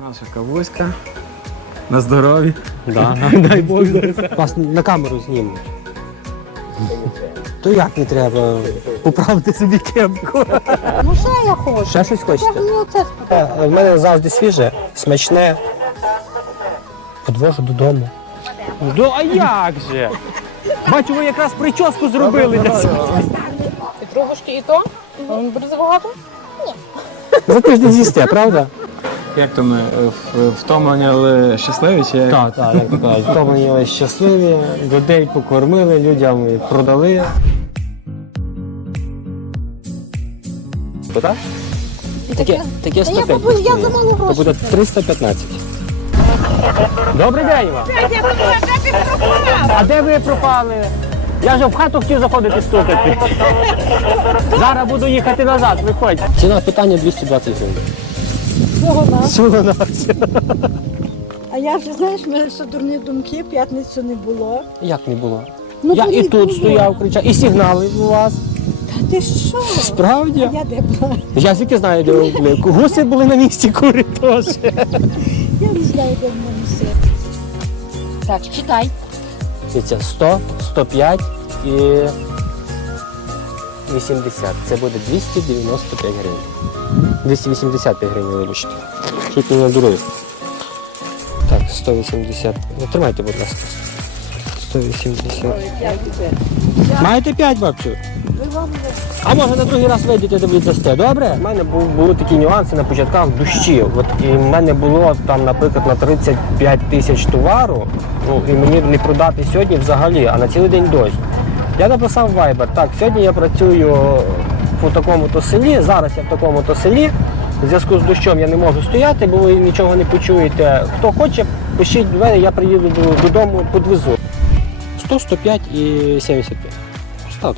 Наша кавуська. На здоров'я. Да. Дай Бог. Вас на камеру знімуть. То як не треба? Поправити собі кепку. Ну що я хочу? Ще щось Я хочете? мені оце сподобалося. В мене завжди свіже, смачне. Подвожу додому. А як же? Бачу, ви якраз прическу зробили. І трубочки, і то? Буде забагато? За тиждень з'їсте, правда? Як то ми втомлені, але щасливі? Чи як? Так, як то кажуть. То мені щасливі, людей покормили, людям продали. Так? Таке Та я 105 побою, я коштує. за мало То грошей. буде 315. Добрий день вам. А де ви пропали? Я вже в хату хотів заходити стукати. Зараз буду їхати назад, виходь. Ціна питання 220 гривень. Всього на все. А я вже, знаєш, в мене все дурні думки, п'ятницю не було. Як не було? Ну, Я коли і тут було? стояв, кричав, і сигнали у вас. Та ти що? Справді? Я де була? Я тільки знаю, де ви були. Гуси були на місці, кури теж. Я не знаю, де в мене все. Так, читай. Дивіться, 100, 105 і 80. Це буде 295 гривень. 285 гривень, вибачте. Чуть не надурив. Так, 180. Ну, тримайте, будь ласка. 180. Маєте 5, бабцю? А може на другий раз вийдете, де віддасте, добре? У мене були такі нюанси на початках дощі. От, і в мене було там, наприклад, на 35 тисяч товару, ну, і мені не продати сьогодні взагалі, а на цілий день дощ. Я написав в Viber, так, сьогодні я працюю в такому-то селі, зараз я в такому-то селі, в зв'язку з дощом я не можу стояти, бо ви нічого не почуєте. Хто хоче, пишіть до мене, я приїду додому, підвезу. 100, 105 і 75. Ставте.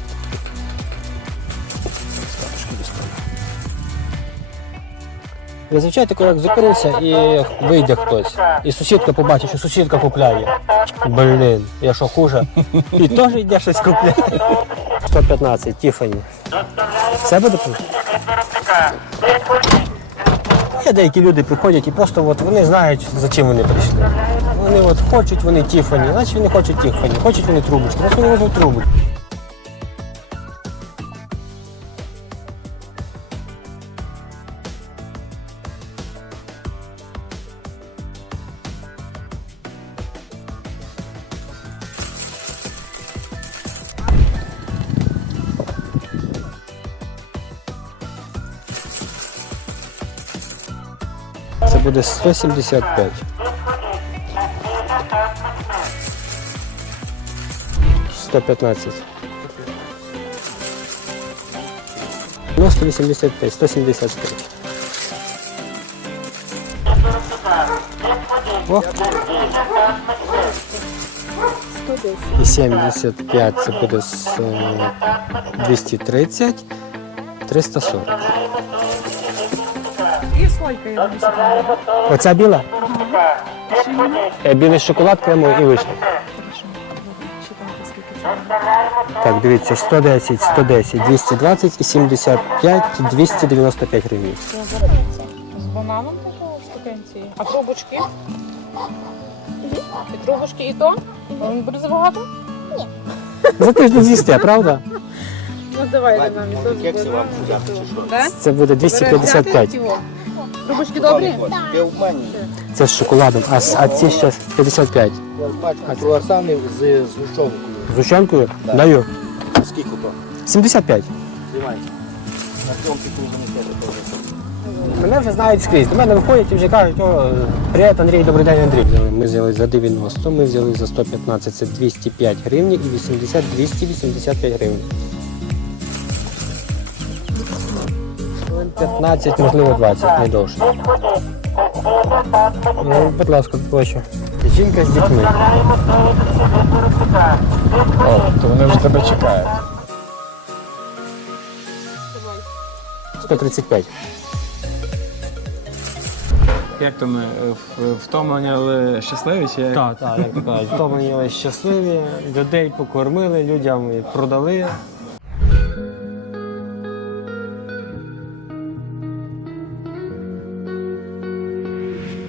Зазвичай тако, як зупинився і вийде хтось. І сусідка побачить, що сусідка купляє. Блін, я що хуже? І теж йде щось купляє. 115, Тіфані. Все буде? Є деякі люди приходять і просто от вони знають, за чим вони прийшли. Вони от хочуть вони Тіфані, значить вони хочуть Тіфані. Хочуть вони трубочки, значить вони возьмуть трубочки. Це буде 175. 115. Ну, 185, 175. О. І 75 це буде 230, 340. І слойка я буду сюди. Оця біла? Білий шоколад, кремовий і вишня. Читайте, скільки це. Так, дивіться, 110, 110, 220 і 75, 295 гривень. З бананом такого штукенці. А трубочки? І трубочки, і то? Буде забагато? За тиждень з'їсте, правда? Ну давай, мамі, то зберемо. Це буде 255. Трубочки добрі? Це з шоколадом, а ці ще 55. Круасани з згущовкою. З гущенкою? Даю. Скільки то? 75. Знімайте. На цьому піку занесете. Мене вже знають скрізь. До мене виходять і вже кажуть, о, привіт, Андрій, добрий день, Андрій. Ми взяли за 90, ми взяли за 115, це 205 гривень і 80, 285 гривень. 15, можливо 20, не довше. Ну, будь ласка, прошу. Жінка з дітьми. О, то вони вже тебе чекають. 135. Як то ми втомлені, але щасливі? Чи як? Так, як то кажуть, то мені щасливі, людей покормили, людям продали.